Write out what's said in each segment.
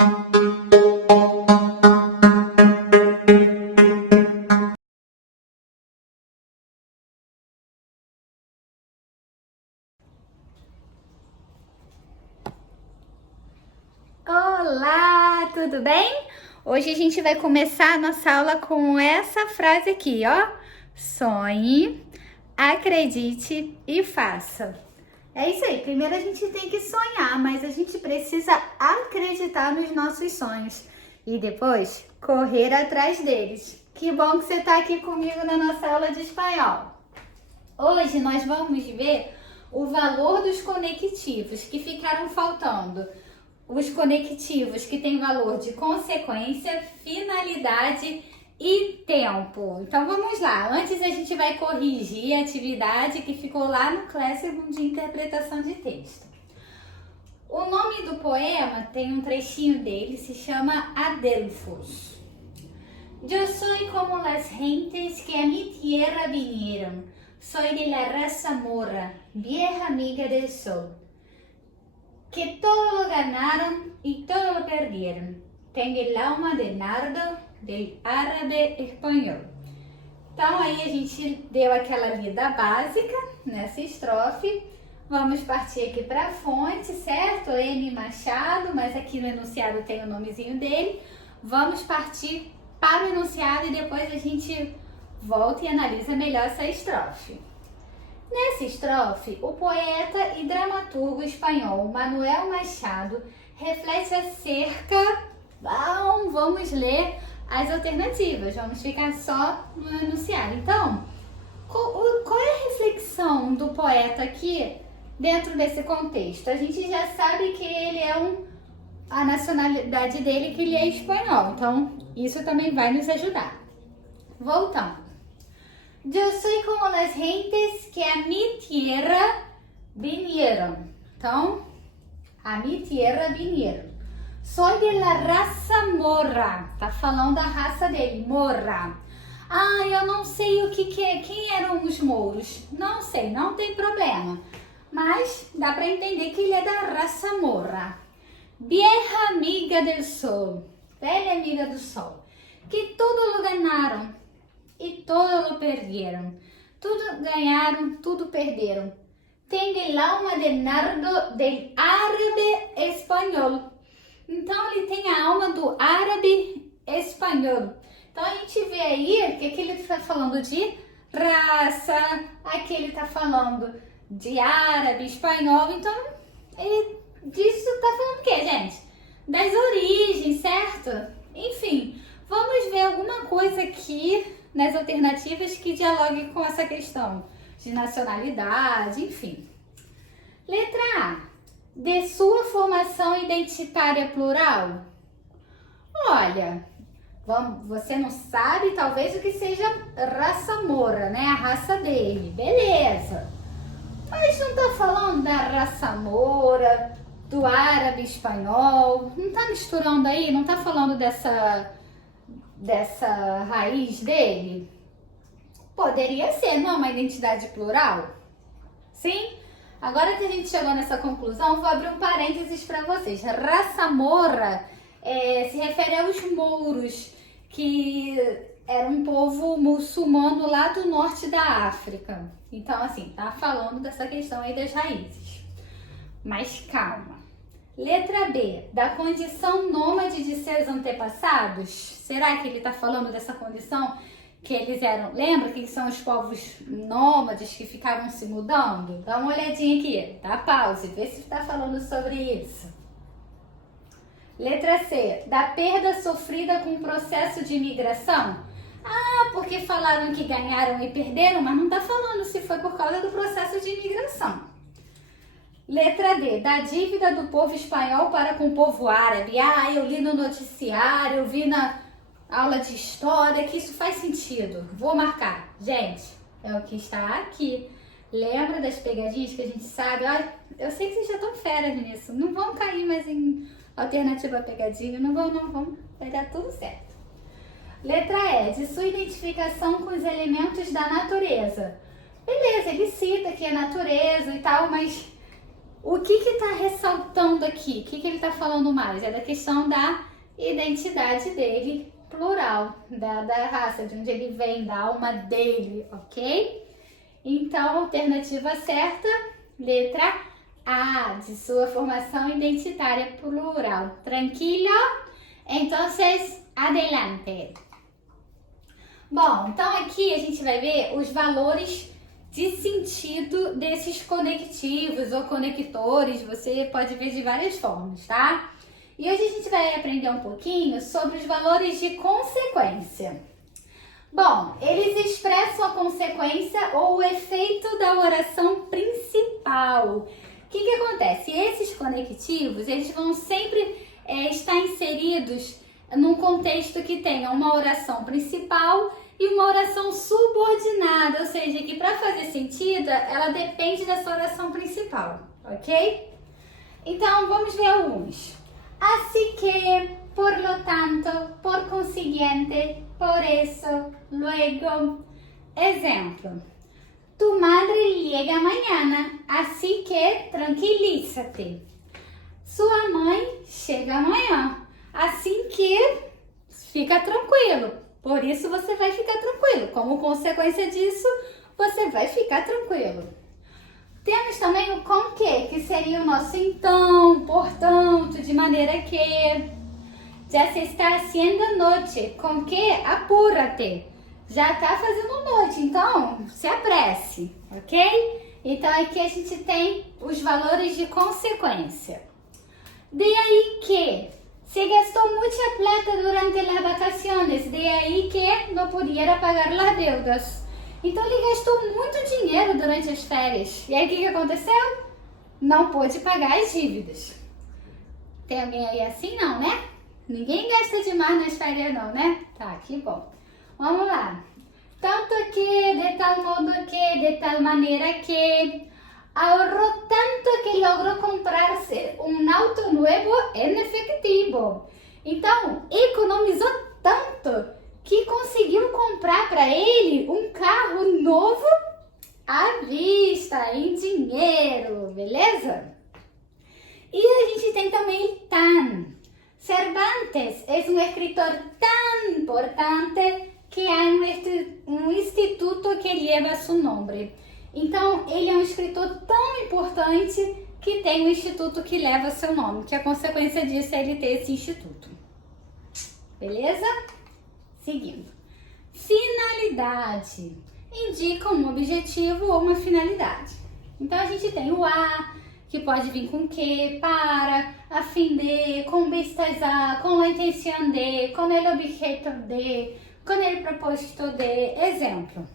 Olá, tudo bem? Hoje a gente vai começar a nossa aula com essa frase aqui, ó. Sonhe, acredite e faça. É isso aí, primeiro a gente tem que sonhar, mas a gente precisa acreditar nos nossos sonhos e depois correr atrás deles. Que bom que você está aqui comigo na nossa aula de espanhol. Hoje nós vamos ver o valor dos conectivos que ficaram faltando. Os conectivos que têm valor de consequência, finalidade e tempo. Então vamos lá, antes a gente vai corrigir a atividade que ficou lá no Classroom de interpretação de texto. O nome do poema tem um trechinho dele, se chama Adelfos. Yo soy como las gentes que a mi tierra vinieron, soy de la raza morra, vieja amiga del sol. Que todo lo ganaron y todo lo perdieron. Tengo el alma de nardo del árabe espanhol. Então aí a gente deu aquela lida básica nessa estrofe. Vamos partir aqui para a fonte, certo? N. Machado, mas aqui no enunciado tem o nomezinho dele. Vamos partir para o enunciado e depois a gente volta e analisa melhor essa estrofe. Nessa estrofe, o poeta e dramaturgo espanhol Manuel Machado reflete acerca... Vamos ler as alternativas, vamos ficar só no enunciado. Então, qual é a reflexão do poeta aqui dentro desse contexto? A gente já sabe que ele é a nacionalidade dele, que ele é espanhol, então isso também vai nos ajudar. Voltando. Yo soy como las gentes que a mi tierra vinieron. Então, a mi tierra vinieron. Soy de la raça morra. Tá falando da raça dele, morra. Ah, eu não sei o que é. Quem eram os mouros? Não sei, não tem problema. Mas dá para entender que ele é da raça morra. Vieja amiga del sol. Velha amiga do sol. Que tudo lo ganaram. E todo lo perdieron. Tudo ganharam, tudo perderam. Tem el alma de nardo del árabe espanhol. Então ele tem a alma do árabe espanhol. Então a gente vê aí que aqui ele está falando de raça, aqui ele está falando de árabe, espanhol. Então ele disso está falando o quê, gente? Das origens, certo? Enfim, vamos ver alguma coisa aqui nas alternativas que dialogue com essa questão de nacionalidade, enfim. Letra A. De sua formação identitária plural? Olha, você não sabe talvez o que seja raça morra, né? A raça dele, beleza. Mas não tá falando da raça morra, do árabe espanhol, não tá misturando aí, não tá falando dessa raiz dele? Poderia ser, não, uma identidade plural? Sim? Agora que a gente chegou nessa conclusão, vou abrir um parênteses para vocês. Raça morra se refere aos mouros, que era um povo muçulmano lá do norte da África. Então, assim, tá falando dessa questão aí das raízes. Mas calma. Letra B, da condição nômade de seus antepassados? Será que ele está falando dessa condição que eles eram? Lembra que são os povos nômades que ficavam se mudando? Dá uma olhadinha aqui, dá pause, vê se está falando sobre isso. Letra C, da perda sofrida com o processo de imigração? Ah, porque falaram que ganharam e perderam, mas não está falando se foi por causa do processo de imigração. Letra D, da dívida do povo espanhol para com o povo árabe. Ah, eu li no noticiário, eu vi na aula de história que isso faz sentido. Vou marcar. Gente, é o que está aqui. Lembra das pegadinhas que a gente sabe? Olha, eu sei que vocês já estão feras nisso. Não vão cair mais em alternativa pegadinha. Não vão. Vai dar tudo certo. Letra E, de sua identificação com os elementos da natureza. Beleza, ele cita que é natureza e tal, mas O que está ressaltando aqui? O que ele está falando mais? É da questão da identidade dele, plural, da raça, de onde ele vem, da alma dele, ok? Então, alternativa certa, letra A, de sua formação identitária plural. Tranquilo? Entonces, adelante. Bom, então aqui a gente vai ver os valores de sentido desses conectivos ou conectores. Você pode ver de várias formas, tá? E hoje a gente vai aprender um pouquinho sobre os valores de consequência. Bom, eles expressam a consequência ou o efeito da oração principal. O que acontece? Esses conectivos, eles vão sempre estar inseridos num contexto que tenha uma oração principal e uma oração subordinada, ou seja, que para fazer sentido, ela depende dessa oração principal, ok? Então, vamos ver alguns. Así que, por lo tanto, por consiguiente, por eso, luego. Exemplo. Tu madre llega mañana, así que tranquilízate. Sua mãe chega amanhã, assim que fica tranquilo. Por isso você vai ficar tranquilo. Como consequência disso, você vai ficar tranquilo. Temos também o com que seria o nosso então, portanto, de maneira que. Já se está haciendo noite, com que apúrate. Já está fazendo noite, então se apresse, ok? Então aqui a gente tem os valores de consequência. De aí que se gastou muita plata durante as vacaciones, de aí que não podia pagar as deudas. Então ele gastou muito dinheiro durante as férias. E aí o que aconteceu? Não pôde pagar as dívidas. Tem alguém aí assim? Não, né? Ninguém gasta demais nas férias não, né? Tá, que bom. Vamos lá. Tanto que, de tal modo que, de tal maneira que, ahorró tanto que logró comprarse un auto nuevo en efectivo. Então, economizou tanto que conseguiu comprar para ele um carro novo à vista, em dinheiro, beleza? E a gente tem também tan. Cervantes é um escritor tão importante que há um instituto que leva seu nome. Então, ele é um escritor tão importante que tem um instituto que leva seu nome, que a consequência disso é ele ter esse instituto. Beleza? Seguindo. Finalidade. Indica um objetivo ou uma finalidade. Então, a gente tem o a, que pode vir com que, para, a fim de, com vistas a, com a intenção de, com o objeto de, com o propósito de. Exemplo.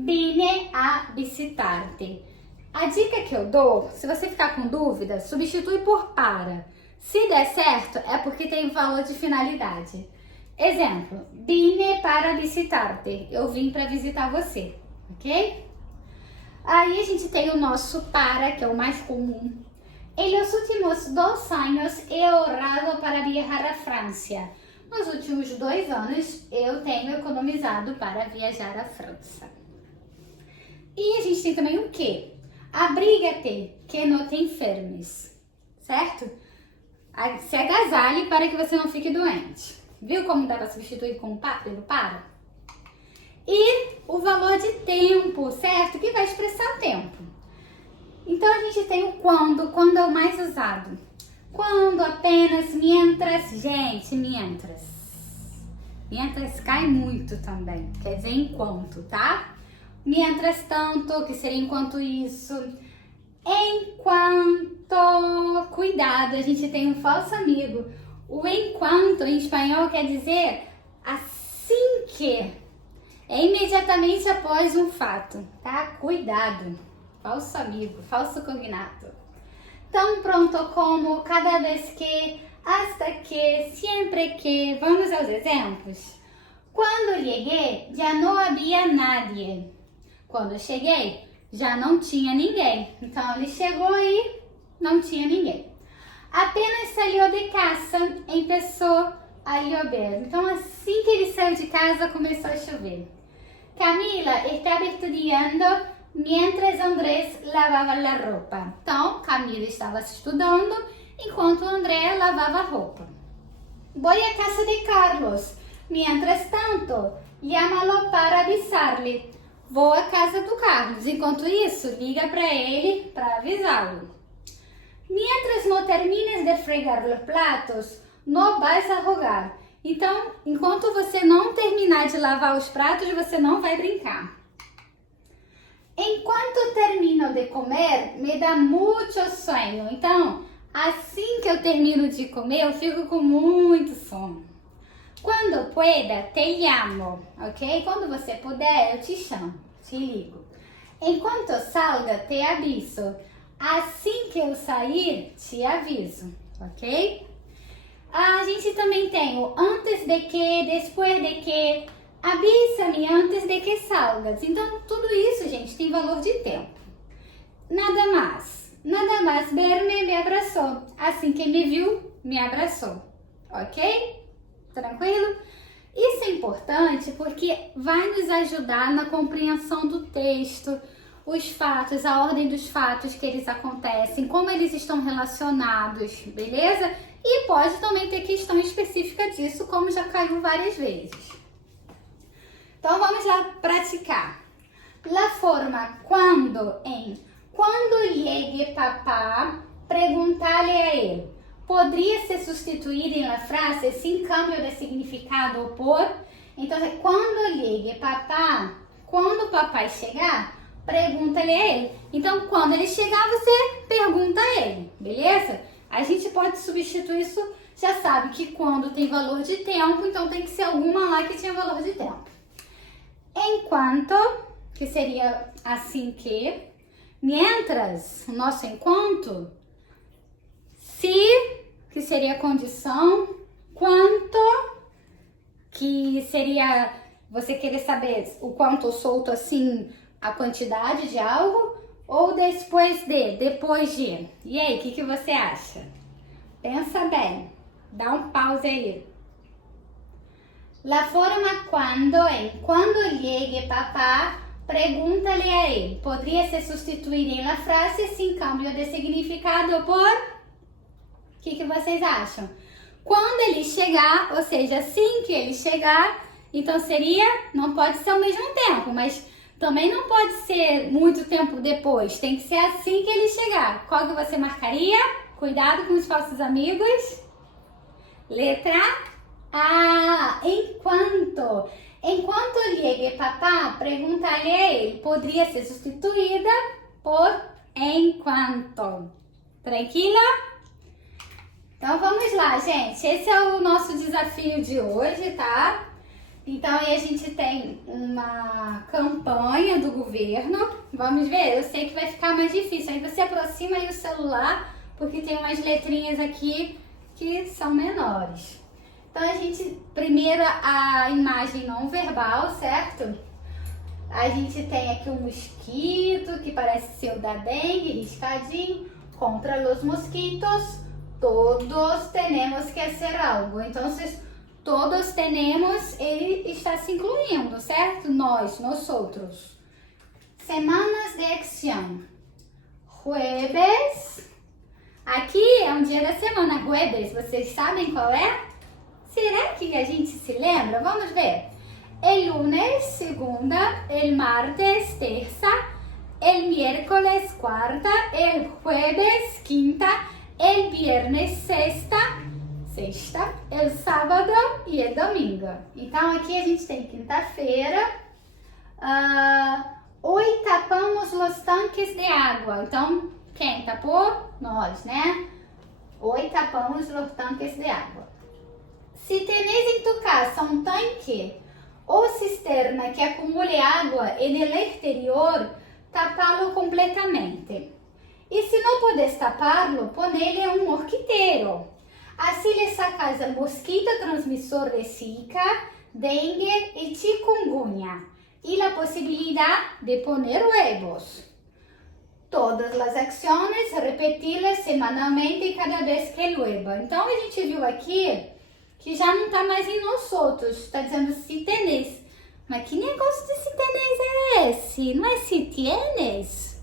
Vine a visitar-te. A dica que eu dou, se você ficar com dúvida, substitui por para. Se der certo, é porque tem valor de finalidade. Exemplo. Vine para visitar-te. Eu vim para visitar você, ok? Aí a gente tem o nosso para, que é o mais comum. En los últimos 2 anos he ahorrado para viajar à França. Nos últimos 2 anos eu tenho economizado para viajar à França. E a gente tem também o que? Abriga-te, que não te enfermes. Certo? Se agasalhe para que você não fique doente. Viu como dá para substituir com pelo para? E o valor de tempo, certo? Que vai expressar o tempo. Então, a gente tem o quando é o mais usado. Quando, apenas, mientras, gente, mientras. Mientras cai muito também, quer dizer enquanto, tá? Mientras tanto, que seria enquanto isso. Enquanto, cuidado, a gente tem um falso amigo. O enquanto, em espanhol, quer dizer assim que. É imediatamente após um fato, tá? Cuidado. Falso amigo, falso cognato. Tão pronto como, cada vez que, hasta que, sempre que. Vamos aos exemplos? Quando cheguei, já não havia nadie. Quando eu cheguei, já não tinha ninguém. Então, ele chegou e não tinha ninguém. Apenas saiu de casa, começou a chover. Então, assim que ele saiu de casa, começou a chover. Camila estava estudando mientras Andrés lavava a roupa. Então, Camila estava estudando enquanto André lavava a roupa. Voy a casa de Carlos. Mientras tanto, llámalo para avisar-lhe. Vou à casa do Carlos. Enquanto isso, liga para ele para avisá-lo. Mientras no termines de fregar os platos, no vas a jugar. Então, enquanto você não terminar de lavar os pratos, você não vai brincar. Enquanto termino de comer, me dá muito sueño. Então, assim que eu termino de comer, eu fico com muito sono. Quando pueda, te llamo, ok? Quando você puder, eu te chamo, te ligo. Enquanto salga, te aviso. Assim que eu sair, te aviso, ok? A gente também tem o antes de que, depois de que, avisa-me antes de que salgas. Então, tudo isso, gente, tem valor de tempo. Nada mais verme, me abraçou. Assim que me viu, me abraçou, ok? Tranquilo? Isso é importante porque vai nos ajudar na compreensão do texto, os fatos, a ordem dos fatos que eles acontecem, como eles estão relacionados, beleza? E pode também ter questão específica disso, como já caiu várias vezes. Então vamos lá praticar. La forma quando em quando llegue papá, perguntar-lhe a ele. Poderia ser substituído na frase sem câmbio de significado por. Então, quando llegue papá, quando o papai chegar, pergunta-lhe a ele. Então, quando ele chegar, você pergunta a ele, beleza? A gente pode substituir isso, já sabe que quando tem valor de tempo, então tem que ser alguma lá que tinha valor de tempo. Enquanto, que seria assim que, mientras, o nosso enquanto, se, que seria condição, quanto, que seria você querer saber o quanto solto assim, a quantidade de algo, ou depois de. E aí, o que você acha? Pensa bem, dá um pause aí. La forma quando llegue papá, pergunta-lhe a ele. Poderia ser substituído na frase sem câmbio de significado por. O que vocês acham? Quando ele chegar, ou seja, assim que ele chegar, então seria, não pode ser ao mesmo tempo, mas também não pode ser muito tempo depois, tem que ser assim que ele chegar. Qual que você marcaria? Cuidado com os falsos amigos. Letra A. Enquanto. Enquanto llegue papá, perguntar-lhe a ele. Poderia ser substituída por enquanto. Tranquila? Então vamos lá, gente. Esse é o nosso desafio de hoje, tá? Então aí a gente tem uma campanha do governo. Vamos ver, eu sei que vai ficar mais difícil. Aí você aproxima aí o celular, porque tem umas letrinhas aqui que são menores. Então a gente, primeiro a imagem não verbal, certo? A gente tem aqui um mosquito que parece ser o da dengue, riscadinho. Contra os mosquitos, todos temos que fazer algo. Então, todos temos, ele está se incluindo, certo? Nós outros. Semanas de acción. Jueves. Aqui é um dia da semana, jueves. Vocês sabem qual é? Será que a gente se lembra? Vamos ver. El lunes, segunda. El martes, terça. El miércoles, quarta. El jueves, quinta. El viernes, sexta. El sábado e el domingo. Então, aqui a gente tem quinta-feira. Hoy tapamos los tanques de água. Então, quem tapou? Nós, né? Hoy tapamos los tanques de água. Se tenéis em tu casa um tanque ou cisterna que acumule água en el exterior, tapá-lo completamente. E se não podes tapá-lo, ponele um mosquiteiro. Assim lhe sacas el mosquito transmissor de Zika, dengue e chikungunya. E la possibilidade de poner huevos. Todas as ações, repeti-las semanalmente cada vez que llueva. Então, a gente viu aqui que já não está mais em nós outros. Está dizendo se tenéis. Mas que negócio de si tenés é esse? Não é si tienes?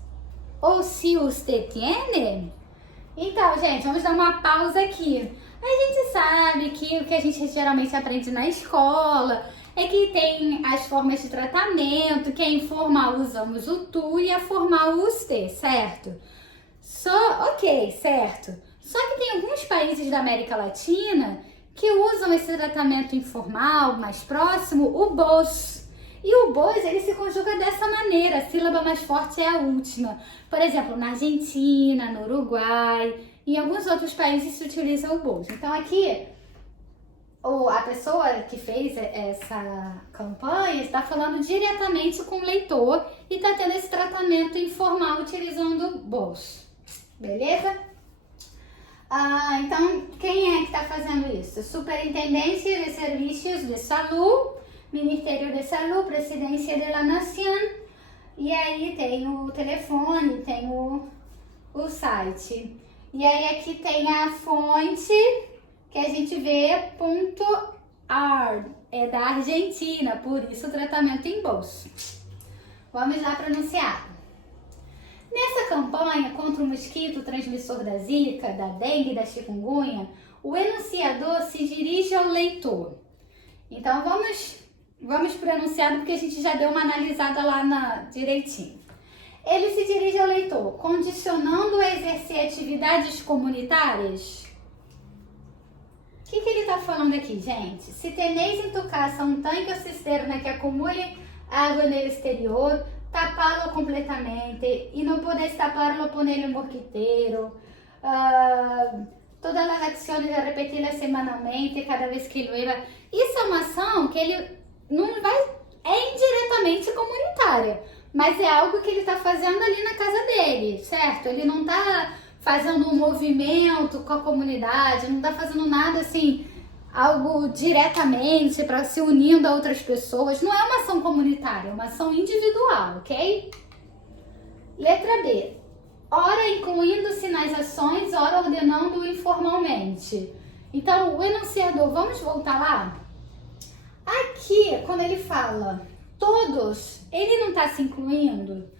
Ou se usted tiene? Então, gente, vamos dar uma pausa aqui. A gente sabe que o que a gente geralmente aprende na escola é que tem as formas de tratamento, que é informal usamos o tu e a formal o usted, certo? Ok, certo. Só que tem alguns países da América Latina que usam esse tratamento informal, mais próximo, o vos. E o vos, ele se conjuga dessa maneira, a sílaba mais forte é a última. Por exemplo, na Argentina, no Uruguai, em alguns outros países se utiliza o vos. Então aqui, a pessoa que fez essa campanha está falando diretamente com o leitor e está tendo esse tratamento informal utilizando o vos. Beleza? Então, quem é que está fazendo isso? Superintendência de Serviços de Saúde, Ministério de Saúde, Presidência da Nação, e aí tem o telefone, tem o site. E aí aqui tem a fonte que a gente vê .ar, é da Argentina, por isso o tratamento em bolso. Vamos lá pronunciar. Nessa campanha contra o mosquito transmissor da zika, da dengue e da chikungunya, o enunciador se dirige ao leitor. Então vamos pro enunciado porque a gente já deu uma analisada lá direitinho. Ele se dirige ao leitor, condicionando a exercer atividades comunitárias. O que ele está falando aqui, gente? Se tenéis em tu casa um tanque ou cisterna que acumule água no exterior, tapá-lo completamente e não podes tapá-lo, poner um morquiteiro. Todas as ações de repeti-las semanalmente, cada vez que llueva. Isso é uma ação que ele não é indiretamente comunitária, mas é algo que ele está fazendo ali na casa dele, certo? Ele não está fazendo um movimento com a comunidade, não está fazendo nada assim, algo diretamente para se unindo a outras pessoas. Não é uma ação comunitária, é uma ação individual, ok? Letra B. Ora incluindo-se nas ações, ora ordenando informalmente. Então, o enunciador, vamos voltar lá? Aqui, quando ele fala todos, ele não está se incluindo.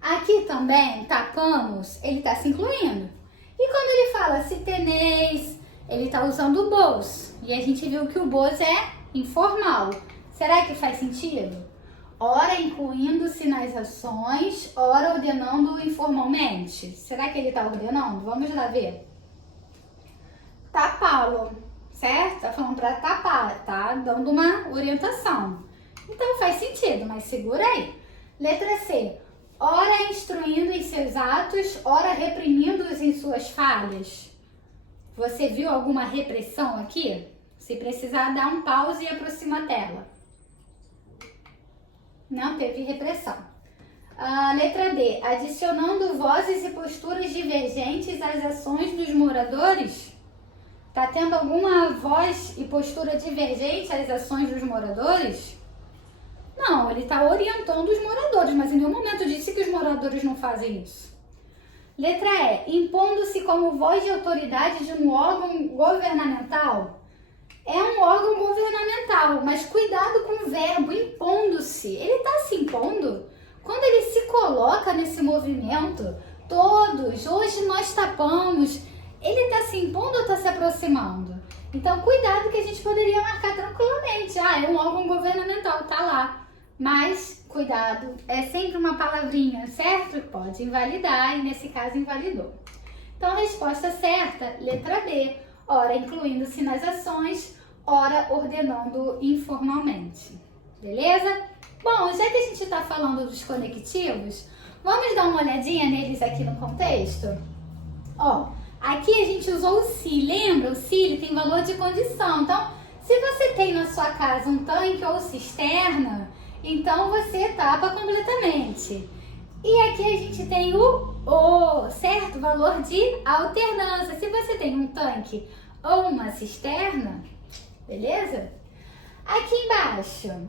Aqui também, tapamos, ele está se incluindo. E quando ele fala se tenéis, ele está usando o vos. E a gente viu que o vos é informal. Será que faz sentido? Ora incluindo-se nas ações, ora ordenando informalmente. Será que ele está ordenando? Vamos lá ver. Tapá-lo, certo? Tá falando para tapar, tá dando uma orientação. Então faz sentido, mas segura aí. Letra C. Ora instruindo em seus atos, ora reprimindo-os em suas falhas. Você viu alguma repressão aqui? Se precisar, dá um pause e aproxima a tela. Não teve repressão. Letra D. Adicionando vozes e posturas divergentes às ações dos moradores. Tá tendo alguma voz e postura divergente às ações dos moradores? Não, ele está orientando os moradores, mas em nenhum momento disse que os moradores não fazem isso. Letra E. Impondo-se como voz de autoridade de um órgão governamental. É um órgão governamental, mas cuidado com o verbo, impondo-se. Ele está se impondo? Quando ele se coloca nesse movimento, todos, hoje nós tapamos, ele está se impondo ou está se aproximando? Então, cuidado que a gente poderia marcar tranquilamente. É um órgão governamental, tá lá. Mas, cuidado, é sempre uma palavrinha, certo? Pode invalidar e nesse caso invalidou. Então, a resposta certa, letra B. Ora incluindo-se nas ações, ora ordenando informalmente. Beleza? Bom, já que a gente está falando dos conectivos, vamos dar uma olhadinha neles aqui no contexto? Aqui a gente usou o se, lembra? O se ele tem valor de condição. Então, se você tem na sua casa um tanque ou cisterna, então você tapa completamente. E aqui a gente tem o, certo? Valor de alternância. Se você tem um tanque ou uma cisterna, beleza? Aqui embaixo.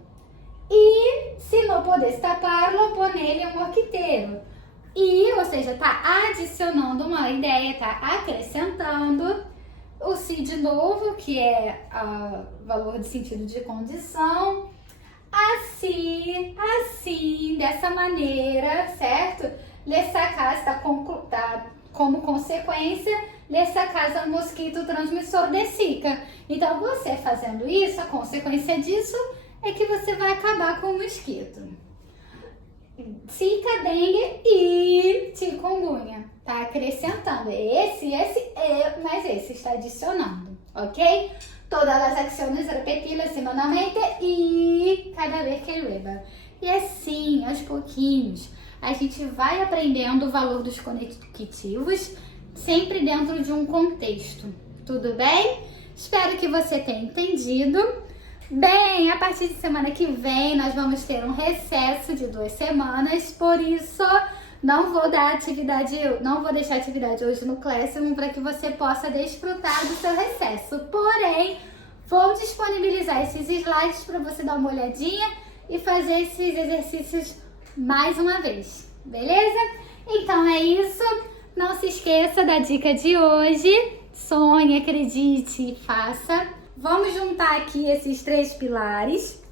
E se não podes tapar-lo, pôr nele um morquiteiro. E, ou seja, está adicionando uma ideia, está acrescentando o se de novo, que é valor de sentido de condição. assim, dessa maneira, certo? Nessa casa tá como consequência dessa casa mosquito transmissor de Zika. Então, você fazendo isso, a consequência disso é que você vai acabar com o mosquito. Zika, dengue e chikungunya. Tá acrescentando. Mas esse está adicionando, ok? Todas as ações repetidas semanalmente e cada vez que leva. E assim, aos pouquinhos, a gente vai aprendendo o valor dos conectivos, sempre dentro de um contexto. Tudo bem? Espero que você tenha entendido. Bem, a partir de semana que vem nós vamos ter um recesso de 2 semanas, por isso não vou deixar atividade hoje no Classroom para que você possa desfrutar do seu recesso. Porém, vou disponibilizar esses slides para você dar uma olhadinha e fazer esses exercícios mais uma vez, beleza? Então é isso. Não se esqueça da dica de hoje. Sonhe, acredite e faça. Vamos juntar aqui esses 3 pilares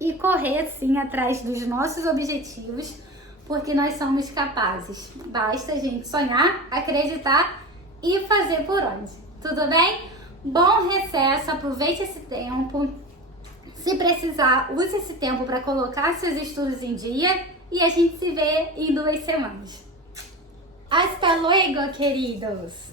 e correr sim atrás dos nossos objetivos, porque nós somos capazes. Basta a gente sonhar, acreditar e fazer por onde. Tudo bem? Bom recesso, aproveite esse tempo. Se precisar, use esse tempo para colocar seus estudos em dia e a gente se vê em 2 semanas. Hasta luego, queridos!